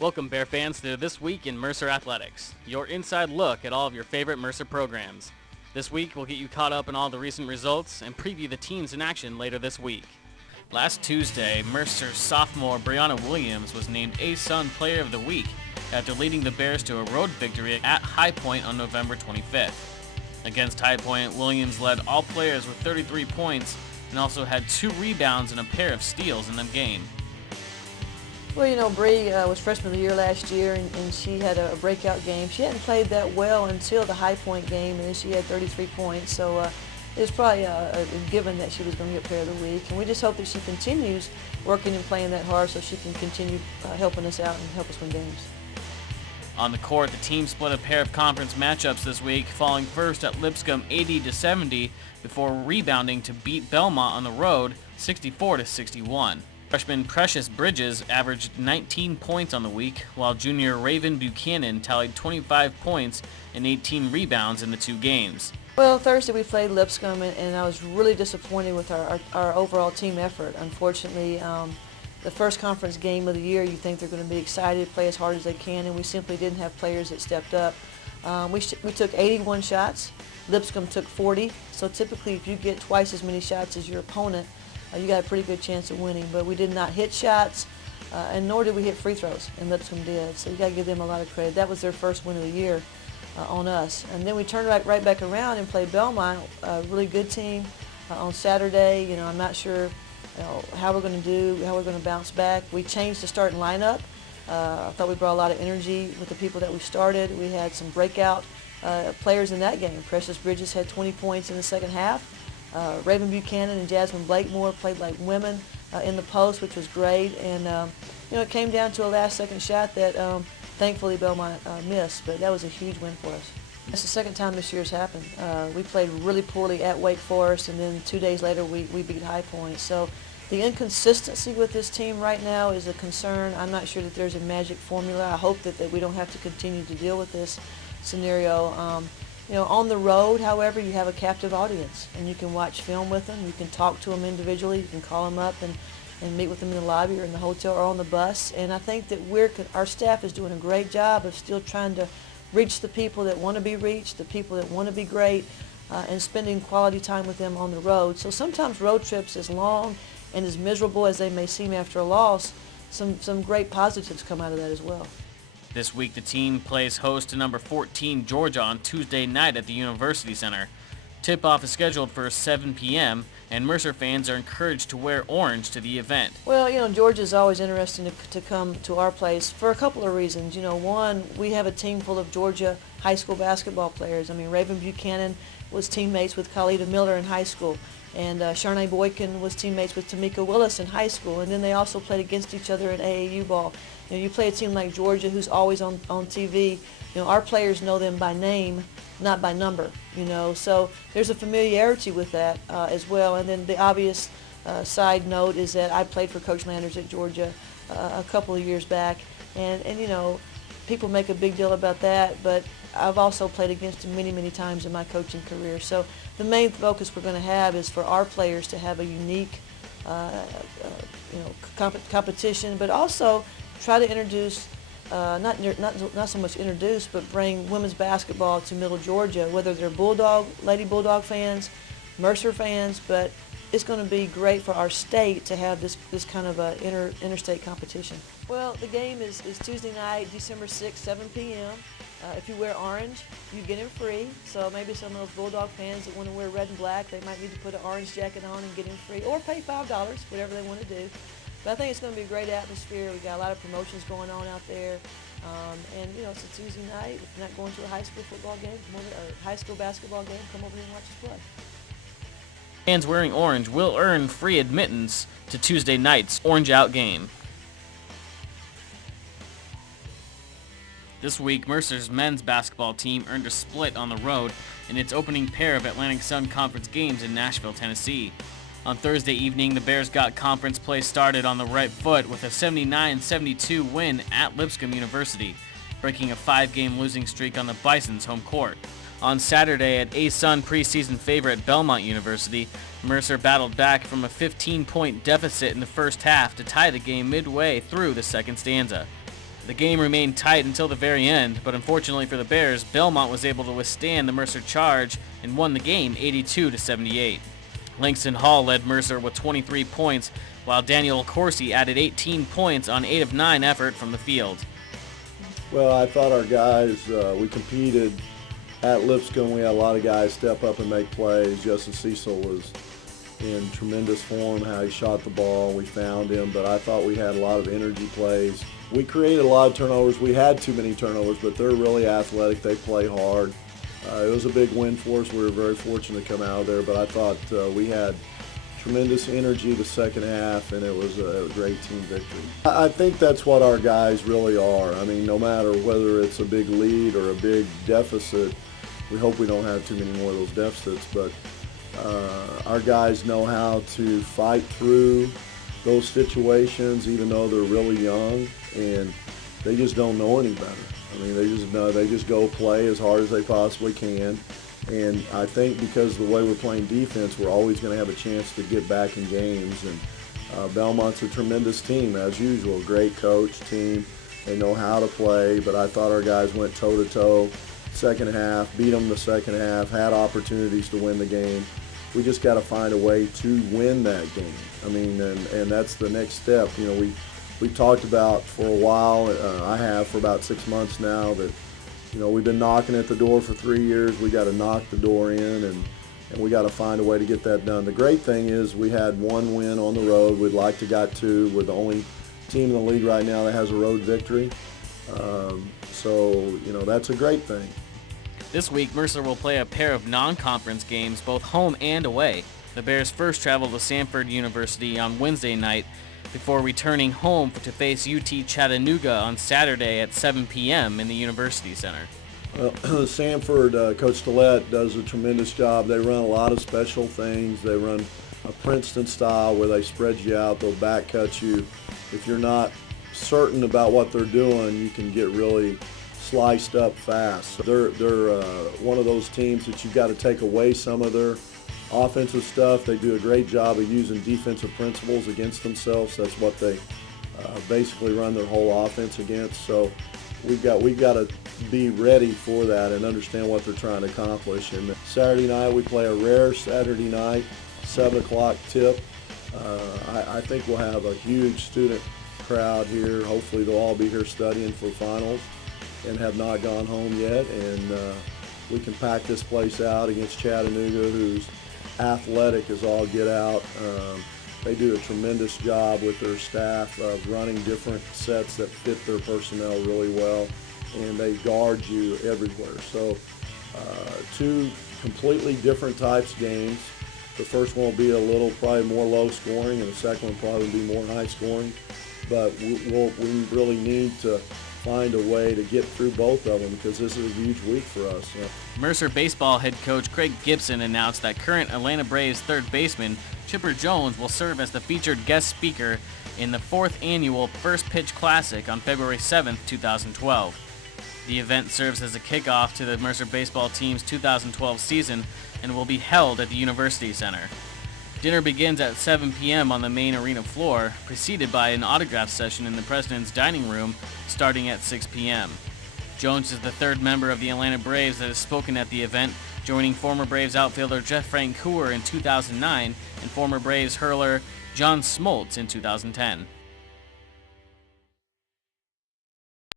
Welcome, Bear fans, to This Week in Mercer Athletics, your inside look at all of your favorite Mercer programs. This week, we'll get you caught up on all the recent results and preview the teams in action later this week. Last Tuesday, Mercer sophomore Brianna Williams was named ASUN Player of the Week after leading the Bears to a road victory at High Point on November 25th. Against High Point, Williams led all players with 33 points and also had 2 rebounds and a pair of steals in the game. Well, Bree was freshman of the year last year, and she had a breakout game. She hadn't played that well until the High Point game, and then she had 33 points. So it was probably a given that she was going to get Player of the Week. And we just hope that she continues working and playing that hard so she can continue helping us out and help us win games. On the court, the team split a pair of conference matchups this week, falling first at Lipscomb 80-70 before rebounding to beat Belmont on the road 64-61. Freshman Precious Bridges averaged 19 points on the week, while junior Raven Buchanan tallied 25 points and 18 rebounds in the 2 games. Well, Thursday we played Lipscomb, and I was really disappointed with our overall team effort. Unfortunately, the first conference game of the year, you think they're going to be excited, play as hard as they can, and we simply didn't have players that stepped up. We took 81 shots. Lipscomb took 40. So typically, if you get twice as many shots as your opponent, you got a pretty good chance of winning. But we did not hit shots, and nor did we hit free throws, and Lipscomb did. So you got to give them a lot of credit. That was their first win of the year on us. And then we turned right back around and played Belmont, a really good team, on Saturday. I'm not sure how we're going to do, how we're going to bounce back. We changed the starting lineup. I thought we brought a lot of energy with the people that we started. We had some breakout players in that game. Precious Bridges had 20 points in the second half. Raven Buchanan and Jasmine Blakemore played like women in the post, which was great. And it came down to a last-second shot that thankfully Belmont missed, but that was a huge win for us. That's the second time this year's happened. We played really poorly at Wake Forest, and then 2 days later we beat High Point. So the inconsistency with this team right now is a concern. I'm not sure that there's a magic formula. I hope that we don't have to continue to deal with this scenario. On the road, however, you have a captive audience, and you can watch film with them. You can talk to them individually. You can call them up and meet with them in the lobby or in the hotel or on the bus. And I think that our staff is doing a great job of still trying to reach the people that want to be reached, the people that want to be great, and spending quality time with them on the road. So sometimes road trips, as long and as miserable as they may seem after a loss, some great positives come out of that as well. This week, the team plays host to number 14 Georgia on Tuesday night at the University Center. Tip-off is scheduled for 7 p.m., and Mercer fans are encouraged to wear orange to the event. Well, Georgia is always interesting to come to our place for a couple of reasons. One, we have a team full of Georgia high school basketball players. Raven Buchanan was teammates with Khalida Miller in high school, and Sharnae Boykin was teammates with Tamika Willis in high school, and then they also played against each other in AAU ball. You play a team like Georgia who's always on TV. Our players know them by name, not by number. So there's a familiarity with that as well. And then the obvious side note is that I played for Coach Landers at Georgia a couple of years back, and people make a big deal about that, but I've also played against him many times in my coaching career. So the main focus we're going to have is for our players to have a unique competition, but also try to introduce, not so much introduce, but bring women's basketball to Middle Georgia, whether they're Lady Bulldog fans, Mercer fans, but it's going to be great for our state to have this kind of a interstate competition. Well, the game is Tuesday night, December 6th, 7 p.m. If you wear orange, you get in free. So maybe some of those Bulldog fans that want to wear red and black, they might need to put an orange jacket on and get in free, or pay $5, whatever they want to do. But I think it's going to be a great atmosphere. We've got a lot of promotions going on out there. And it's a Tuesday night. If you're not going to a high school football game, or high school basketball game, come over here and watch us play. Fans wearing orange will earn free admittance to Tuesday night's Orange Out game. This week, Mercer's men's basketball team earned a split on the road in its opening pair of Atlantic Sun Conference games in Nashville, Tennessee. On Thursday evening, the Bears got conference play started on the right foot with a 79-72 win at Lipscomb University, breaking a 5-game losing streak on the Bison's home court. On Saturday at ASUN preseason favorite Belmont University, Mercer battled back from a 15-point deficit in the first half to tie the game midway through the second stanza. The game remained tight until the very end, but unfortunately for the Bears, Belmont was able to withstand the Mercer charge and won the game 82-78. Langston Hall led Mercer with 23 points, while Daniel Corsi added 18 points on 8 of 9 effort from the field. Well, I thought our guys, we competed at Lipscomb. We had a lot of guys step up and make plays. Justin Cecil was in tremendous form, how he shot the ball. We found him, but I thought we had a lot of energy plays. We created a lot of turnovers. We had too many turnovers, but they're really athletic. They play hard. It was a big win for us. We were very fortunate to come out of there, but I thought we had tremendous energy the second half, and it was a great team victory. I think that's what our guys really are. I mean, no matter whether it's a big lead or a big deficit, we hope we don't have too many more of those deficits, but our guys know how to fight through those situations, even though they're really young, and they just don't know any better. I mean, they just go play as hard as they possibly can. And I think because of the way we're playing defense, we're always going to have a chance to get back in games. And Belmont's a tremendous team, as usual. Great coach, team. They know how to play, but I thought our guys went toe-to-toe second half, beat them the second half, had opportunities to win the game. We just got to find a way to win that game. I mean, and that's the next step. You know, we talked about for a while, I have for about 6 months now, that, you know, we've been knocking at the door for 3 years. We got to knock the door in, and we got to find a way to get that done. The great thing is we had 1 win on the road. We'd like to got 2. We're the only team in the league right now that has a road victory. So, you know, that's a great thing. This week, Mercer will play a pair of non-conference games, both home and away. The Bears first travel to Samford University on Wednesday night before returning home to face UT Chattanooga on Saturday at 7 p.m. in the University Center. Well, Samford, Coach Tillett does a tremendous job. They run a lot of special things. They run a Princeton style where they spread you out, they'll back cut you. If you're not certain about what they're doing, you can get really sliced up fast. So they're one of those teams that you've got to take away some of their offensive stuff. They do a great job of using defensive principles against themselves. That's what they basically run their whole offense against. So we've got to be ready for that and understand what they're trying to accomplish. And Saturday night we play a rare Saturday night, 7 o'clock tip. I think we'll have a huge student crowd here. Hopefully they'll all be here studying for finals and have not gone home yet. And we can pack this place out against Chattanooga, who's athletic as all get out. They do a tremendous job with their staff of running different sets that fit their personnel really well, and they guard you everywhere. So 2 completely different types of games. The first one will be a little probably more low scoring, and the second one probably be more high scoring. But we really need to find a way to get through both of them because this is a huge week for us. Mercer baseball head coach Craig Gibson announced that current Atlanta Braves third baseman Chipper Jones will serve as the featured guest speaker in the 4th annual First Pitch Classic on February 7, 2012. The event serves as a kickoff to the Mercer baseball team's 2012 season and will be held at the University Center. Dinner begins at 7 p.m. on the main arena floor, preceded by an autograph session in the President's dining room starting at 6 p.m. Jones is the 3rd member of the Atlanta Braves that has spoken at the event, joining former Braves outfielder Jeff Francoeur in 2009 and former Braves hurler John Smoltz in 2010.